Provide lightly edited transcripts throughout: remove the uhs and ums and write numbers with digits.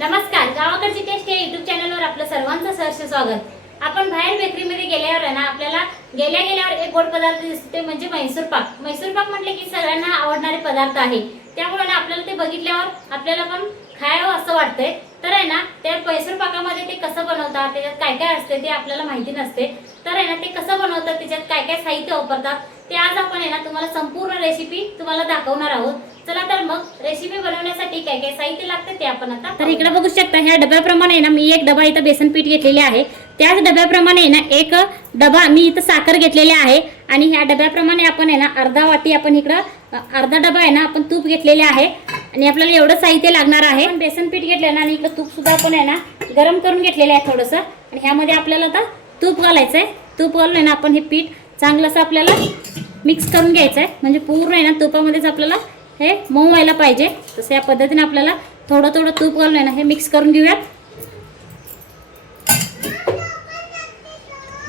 नमस्कार, गावाकडची टेस्ट या YouTube चॅनलवर आपलं सर्वांचं सहर्ष स्वागत. आपण बाहेर बेकरीमध्ये गेल्यावर आहे ना आपल्याला गेल्यावर एक गोड पदार्थ दिसते म्हणजे मैसूर पाक. मैसूर पाक म्हटले की सगळ्यांना आवडणारे पदार्थ आहे. त्यामुळे ना आपल्याला ते बघितल्यावर आपल्याला पण खायचं असं वाटतंय. तर आहे ना त्या मैसूर पाकामध्ये ते कसं बनवतात, त्याच्यात काय काय असते ते आपल्याला माहिती नसते. तर आहे ना ते कसं बनवतात, त्याच्यात काय काय साहित्य वापरतात ते आज आपण आहे ना तुम्हाला संपूर्ण रेसिपी तुम्हाला दाखवणार आहोत. चला तर मग रेसिपी बनवण्यासाठी काय काय साहित्य लागते ते आपण आता. तर इकडे बघू शकता ह्या डब्याप्रमाणे ना मी एक डबा इथं बेसन पीठ घेतलेले आहे. त्याच डब्याप्रमाणे ना एक डबा मी इथं साखर घेतलेली आहे आणि ह्या डब्याप्रमाणे आपण आहे ना अर्धा वाटी आपण इकडं अर्धा डबा आहे ना आपण तूप घेतलेले आहे आणि आपल्याला एवढं साहित्य लागणार आहे. आपण बेसन पीठ घेतलं ना आणि इकडं तूप सुद्धा आपण आहे ना गरम करून घेतलेलं आहे थोडंसं आणि ह्यामध्ये आपल्याला आता तूप घालायचं आहे. तूप घालून ना आपण हे पीठ चांगलंसं आपल्याला मिक्स करून घ्यायचं आहे. म्हणजे पूर्ण आहे ना तुपामध्येच आपल्याला हे मऊ व्हायला पाहिजे. तसं या पद्धतीने आपल्याला थोडं थोडं तूप घालून आहे ना हे मिक्स करून घेऊयात.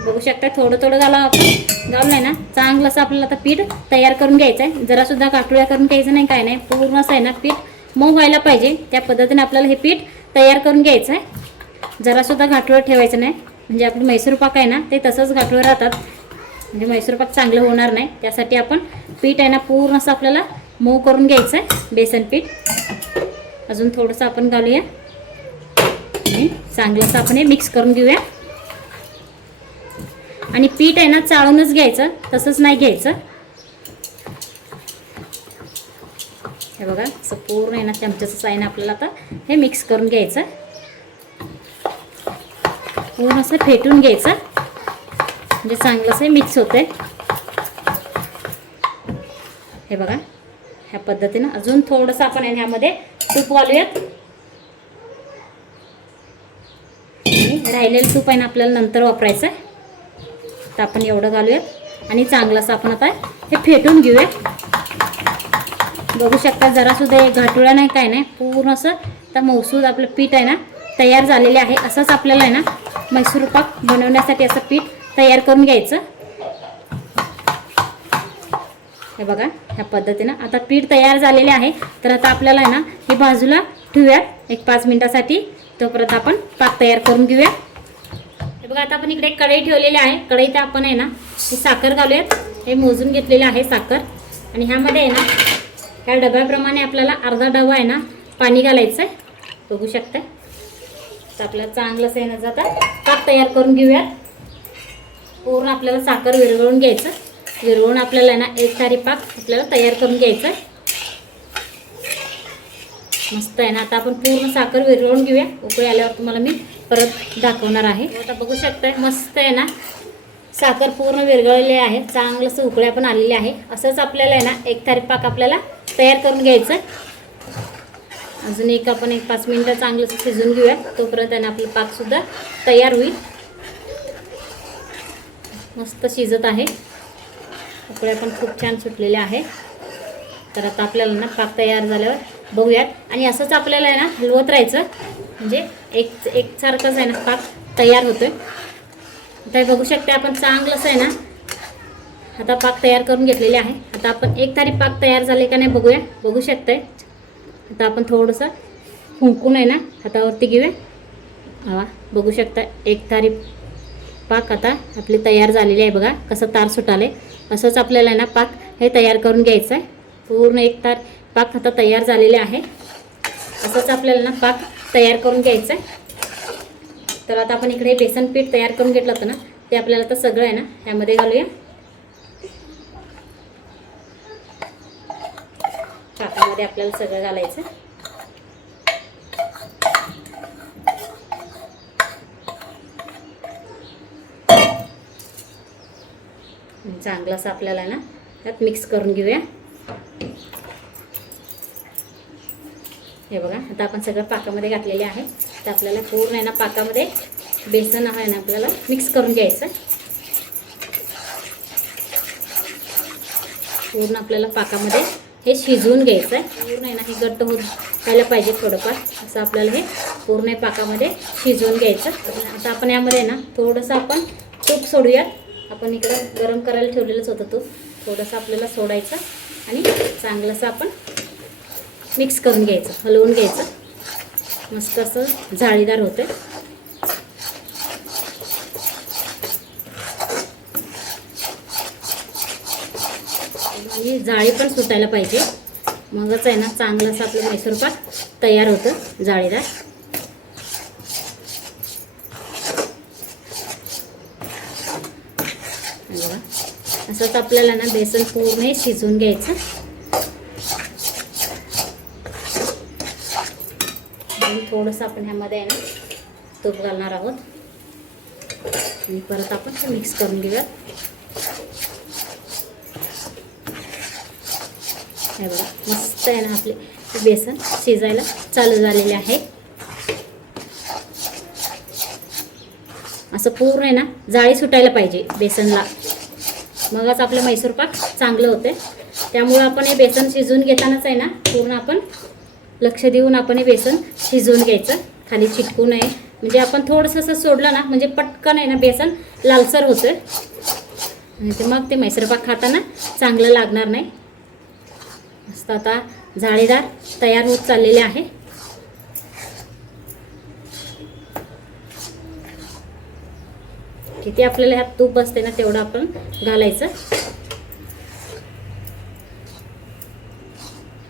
बघू शकता थोडं थोडं घालून आहे ना चांगलं असं आपल्याला आता पीठ तयार करून घ्यायचं आहे. जरा सुद्धा गाठोड्या करून घ्यायचं नाही, काय नाही, पूर्ण असं आहे ना पीठ मऊ व्हायला पाहिजे. त्या पद्धतीने आपल्याला हे पीठ तयार करून घ्यायचं आहे. जरा सुद्धा गाठोडं ठेवायचं नाही, म्हणजे आपली मैसूर पाक आहे ना ते तसंच गाठोडं राहतात, म्हणजे मैसूर पाक चांगलं होणार नाही. त्यासाठी आपण पीठ आहे ना पूर्ण असं आपल्याला मऊ करून घ्यायचं आहे बेसन पीठ. अजून थोडंसं आपण घालूया आणि चांगलं असं आपण हे मिक्स करून घेऊया. आणि पीठ आहे ना चाळूनच घ्यायचं, तसंच नाही घ्यायचं. हे बघा असं पूर्ण आहे ना चमच्याचं साईन आपल्याला आता हे मिक्स करून घ्यायचं. पूर्ण असं फेटून घ्यायचं म्हणजे चांगलं असं मिक्स होतंय. हे बघा ह्या पद्धतीनं अजून थोडंसं आपण ह्यामध्ये तूप घालूयात आणि राहिलेलं तूप आहे ना आपल्याला नंतर वापरायचं आहे. तर आपण एवढं घालूयात आणि चांगलं असं आपण आता हे फेटून घेऊया. बघू शकता जरा सुद्धा घाटुळा नाही, काय नाही, पूर्ण असं तर मौसूद आपलं पीठ आहे ना तयार झालेले आहे. असंच आपल्याला आहे ना मैसूर पाक बनवण्यासाठी असं पीठ तयार करून घ्यायचं. हे बघा ह्या पद्धतीनं आता पीठ तयार झालेले आहे. तर आता आपल्याला आहे ना हे बाजूला ठेवूयात एक 5 मिनिटासाठी. तोपर्यंत आपण पाक तयार करून घेऊया. हे बघा आता आपण इकडे एक कढई ठेवलेली आहे. कढईत आपण आहे ना ही साखर घालूयात. हे मोजून घेतलेलं आहे साखर आणि ह्यामध्ये आहे ना ह्या डब्याप्रमाणे आपल्याला अर्धा डबा आहे ना पाणी घालायचं आहे. बघू शकता. तर आपल्याला चांगलं असं येणं जाता पाक तयार करून घेऊयात. पूर्ण आपल्याला साखर विरघळून घ्यायचं. विरघळून आपल्याला ना एक तारी पाक आपल्याला तयार करून घ्यायचं आहे. मस्त आहे ना. आता आपण पूर्ण साखर विरघळून घेऊया. उकळी आल्यावर तुम्हाला मी परत दाखवणार आहे. आता बघू शकताय मस्त आहे ना साखर पूर्ण विरघळलेली आहे. चांगलंसं उकळ्या पण आलेली आहे. असंच आपल्याला आहे ना एक तारी पाक आपल्याला तयार करून घ्यायचं. अजून एक आपण 5 मिनिटं चांगलं शिजवून घेऊया. तोपर्यंत आहे ना आपलं पाकसुद्धा तयार होईल. मस्त शिजत आहे. उकळ्या पण खूप छान सुटलेल्या आहे. तर आता आपल्याला ना पाक तयार झाल्यावर बघूयात. आणि असंच आपल्याला आहे ना हलवत राहायचं, म्हणजे एकसारखंच आहे ना पाक तयार होतोय. आता बघू शकता आपण चांगलं असं आहे ना आता पाक तयार करून घेतलेले आहे. आता आपण एक तारी पाक तयार झाले का नाही बघूया. बघू शकताय. आता आपण थोडंसं फुंकून आहे ना हातावरती घेऊया. हवा बघू शकता एक तारी पाक आता आपली तयार झालेली आहे. बघा कसं तार सुटाले. असंच आपल्याला आहे ना पाक हे तयार करून घ्यायचं आहे. पूर्ण एक तार पाक आता तयार झालेले आहे. असंच आपल्याला ना पाक तयार करून घ्यायचं आहे. तर आता आपण इकडे बेसन पीठ तयार करून घेतलं होतं ना ते आपल्याला आता सगळं आहे ना ह्यामध्ये घालूया. पाकामध्ये आपल्याला सगळं घालायचं. चांगलं असं आपल्याला ना त्यात मिक्स करून घेऊया. हे बघा आता आपण सगळं पाकामध्ये घातलेले आहे. तर आपल्याला पूर्ण आहे ना पाकामध्ये बेसन आहे ना आपल्याला मिक्स करून घ्यायचं. पूर्ण आपल्याला पाकामध्ये हे शिजवून घ्यायचं आहे. पूर्ण आहे ना हे घट्ट होत व्हायला पाहिजे थोडंफार. असं आपल्याला हे पूर्ण पाकामध्ये शिजवून घ्यायचं. आता आपण यामध्ये ना थोडंसं आपण तूप सोडूया. आपण इकडं गरम करायला ठेवलेलंच होतं तूप. थोडंसं आपल्याला सोडायचं आणि चांगलंसं आपण मिक्स करून घ्यायचं, हलवून घ्यायचं. मस्त असं जाळीदार होते. आणि जाळी पण सुटायला पाहिजे, मगच आहे ना चांगलं असं आपलं मैसूर पाक तयार होतं जाळीदार. बघा असंच आपल्याला ना बेसन पूर्ण शिजवून घ्यायचं. आणि थोडंसं आपण ह्यामध्ये आहे ना तूप घालणार आहोत आणि परत आपण ते मिक्स करून घेऊयात. हे बघा मस्त आहे ना आपले बेसन शिजायला चालू झालेले आहे. असं पूर्ण आहे ना जाळी सुटायला पाहिजे बेसनला, मगच आपलं मैसूर पाक चांगलं होते. त्यामुळं आपण हे बेसन शिजवून घेतानाच आहे ना पूर्ण आपण लक्ष देऊन आपण हे बेसन शिजवून घ्यायचं, खाली चिटकू नये. म्हणजे आपण थोडंसं असं सोडलं ना म्हणजे पटकन आहे ना बेसन लालसर होतं आणि ते मग ते मैसूर पाक खाताना चांगलं लागणार नाही. मस्त आता जाळीदार तयार होत चाललेले आहे. किती आपल्याला ह्यात तूप असते ना तेवढं आपण घालायचं.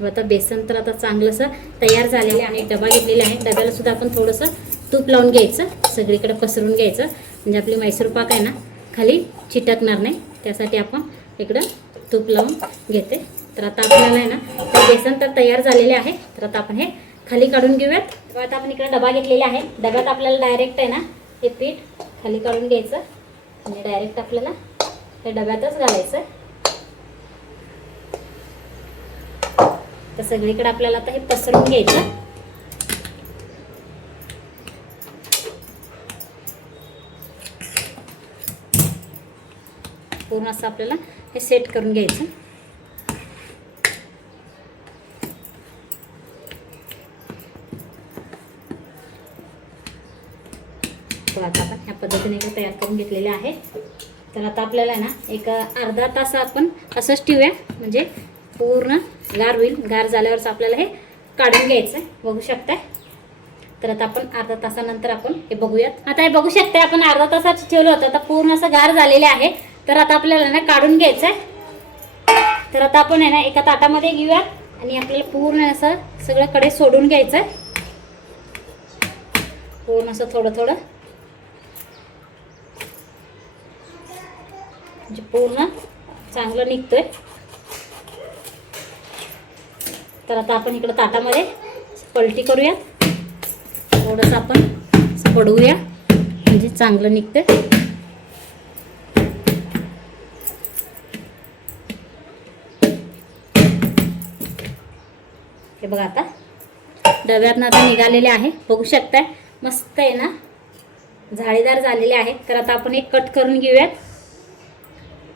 आता बेसन तर आता चांगलंसं तयार झालेलं आहे. डबा घेतलेला आहे, डब्याला सुद्धा आपण थोडंसं तूप लावून घ्यायचं, सगळीकडे पसरून घ्यायचं म्हणजे आपली मैसूर पाक आहे ना खाली चिटकणार नाही. त्यासाठी आपण इकडं तूप लावून घेते. तर आता आपल्याला आहे ना ते बेसन तर तयार झालेले आहे. तर आता आपण हे खाली काढून घेऊयात. तर आता आपण इकडे डबा घेतलेला आहे, डब्यात आपल्याला डायरेक्ट आहे ना हे पीठ खाली काढून घ्यायचं आणि डायरेक्ट आपल्याला हे डब्यातच घालायचं. तर सगळीकडे आपल्याला आता हे पसरून घ्यायचं. पूर्ण असं आपल्याला हे सेट करून घ्यायचं. आता आपण ह्या पद्धतीने तयार करून घेतलेले आहे. तर आता आपल्याला ना एक अर्धा तास आपण असंच ठेवूया म्हणजे पूर्ण गार होईल. गार झाल्यावरच आपल्याला हे काढून घ्यायचं आहे, बघू शकताय. तर आता आपण अर्धा तासानंतर आपण हे बघूयात. आता हे बघू शकताय आपण अर्धा तासाचं ठेवलं होतं, आता पूर्ण असं गार झालेले आहे. तर आता आपल्याला ना काढून घ्यायचं आहे. तर आता आपण आहे ना एका ताटामध्ये घेऊयात आणि आपल्याला पूर्ण असं सगळ्याकडे सोडून घ्यायचं आहे. पूर्ण असं थोडं थोडं म्हणजे पूर्ण चांगलं निघतोय. तर आता आपण इकडं ताटामध्ये पलटी करूया, थोडंसं आपण पडवूया म्हणजे चांगलं निघतंय. हे बघा आता डब्यातनं आता निघालेले आहे, बघू शकताय. मस्त आहे ना, जाळीदार झालेले आहे. तर आता आपण एक कट करून घेऊयात.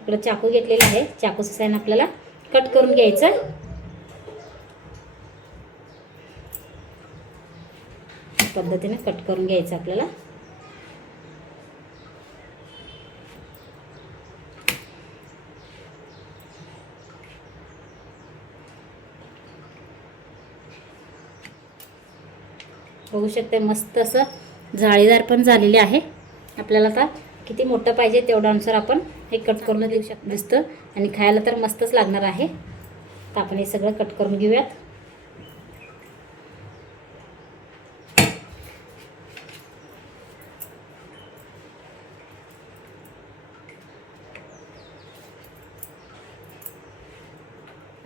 इकडं चाकू घेतलेला आहे, चाकूच्या साहाय्याने आपल्याला कट करून घ्यायचं. पद्धतीने कट करून घ्यायचं आपल्याला. बघू शकते मस्त असं जाळीदार पण झालेले आहे. आपल्याला आता किती मोठं पाहिजे तेवढ्या अनुसार आपण हे कट करून देऊ शकतो दिसतं आणि खायला तर मस्तच लागणार आहे. तर आपण हे सगळं कट करून घेऊयात.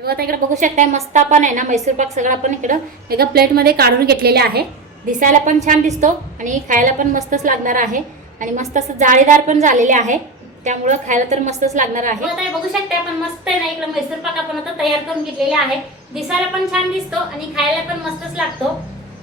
आता इकडे बघू शकताय मस्त आपण आहे ना मैसूर पाक सगळं आपण इकडं एका प्लेटमध्ये काढून घेतलेले आहे. दिसायला पण छान दिसतो आणि खायला पण मस्तच लागणार आहे आणि मस्त असं जाळीदार पण झालेले आहे, त्यामुळे खायला तर मस्तच लागणार आहे. आता बघू शकताय आपण मस्त आहे ना इकडे मैसूर पाक आपण आता तयार करून घेतलेले आहे. दिसायला पण छान दिसतो आणि खायला पण मस्तच लागतो.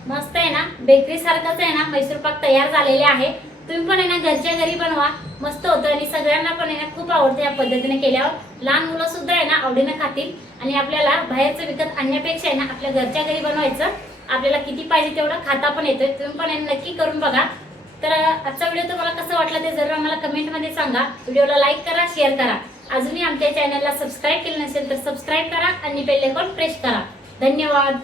मस्त आहे ना, बेकरी सारखंच आहे ना मैसूर पाक तयार झालेले आहे. तुम्ही पण आहे ना घरच्या घरी बनवा, मस्त होतं आणि सगळ्यांना पण आहे ना खूप आवडते. या पद्धतीने केल्यावर लहान मुलं सुद्धा आहे ना आवडीने खातील आणि आपल्याला बाहेरचं विकत आणण्यापेक्षा आहे ना आपल्या घरच्या घरी बनवायचं. आपल्याला किती पाहिजे तेवढं खाता पण येतोय. तुम्ही पण नक्की करून बघा. तर आजचा व्हिडिओ तुम्हाला कसं वाटलं ते जरूर आम्हाला कमेंटमध्ये सांगा. व्हिडिओला लाईक करा, शेअर करा. अजूनही आमच्या चॅनलला सबस्क्राईब केलं नसेल तर सबस्क्राईब करा आणि बेल आयकॉन प्रेस करा. धन्यवाद.